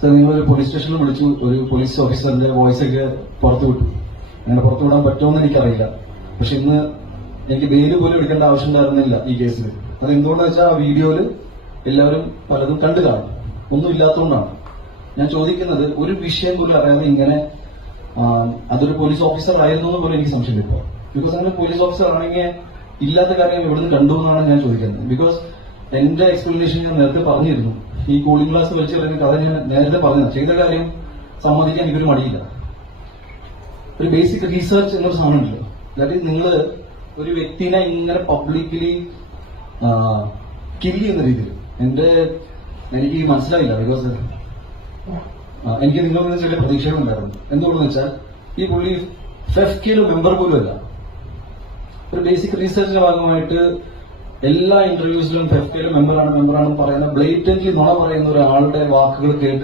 Sir, നിങ്ങളൊരു police സ്റ്റേഷനിൽ വിളിച്ചു, ഒരു പോലീസ് ഓഫീസറിന്റെ വോയിസ് ഒക്കെ പുറത്തു വിട്ടു. അങ്ങനെ പുറത്തുവിടാൻ പറ്റുമെന്ന് എനിക്കറിയില്ല. പക്ഷെ ഇന്ന് എനിക്ക് ബെയില് പോലും എടുക്കേണ്ട ആവശ്യം ഉണ്ടായിരുന്നില്ല ഈ കേസിൽ. അത് എന്തുകൊണ്ടെന്ന് വെച്ചാൽ ആ വീഡിയോയിൽ എല്ലാവരും പലതും കണ്ടു കാണും. ഒന്നും ഇല്ലാത്തതുകൊണ്ടാണ് ഞാൻ ചോദിക്കുന്നത്. ഒരു വിഷയം പോലും അറിയാതെ ഇങ്ങനെ അതൊരു പോലീസ് ഓഫീസർ ആയിരുന്നു എന്ന് പോലും എനിക്ക് സംശയം ഇപ്പോൾ. ബിക്കോസ് അങ്ങനെ പോലീസ് ഓഫീസർ ആണെങ്കിൽ ഇല്ലാത്ത കാര്യം എവിടുന്ന് കണ്ടു എന്നാണ് ഞാൻ ചോദിക്കുന്നത്. ബിക്കോസ് എന്റെ എക്സ്പ്ലനേഷൻ ഞാൻ നേരത്തെ പറഞ്ഞിരുന്നു. ഈ കൂളിംഗ് ഗ്ലാസ് വലിച്ചു പറയുന്ന കഥ ഞാൻ നേരത്തെ പറഞ്ഞത്. ചെയ്ത കാര്യം സമ്മതിക്കാൻ എനിക്കൊരു മടിയില്ല. ഒരു ബേസിക് റീസെർച്ച് എന്നൊരു സാധനമുണ്ടല്ലോ. അതായത് നിങ്ങൾ ഒരു വ്യക്തിനെ ഇങ്ങനെ പബ്ലിക്കലി കില്ല് ചെയ്യുന്ന രീതിയിൽ എനിക്ക് മനസ്സിലായില്ല. ബിക്കോസ് എനിക്ക് നിങ്ങളിൽ ചില പ്രതീക്ഷകളുണ്ടായിരുന്നു. എന്തുകൊണ്ടെന്ന് വെച്ചാൽ ഈ പുള്ളി ഫെഫ്കയിലെ മെമ്പർ പോലും അല്ല. ഒരു ബേസിക് റീസെർച്ചിന്റെ ഭാഗമായിട്ട് എല്ലാ ഇന്റർവ്യൂസിലും ഫെഫ്കയിലെ മെമ്പറാണ് പറയുന്ന ബ്ലേറ്റന്റ്ലി നുണ പറയുന്ന ഒരാളുടെ വാക്കുകൾ കേട്ട്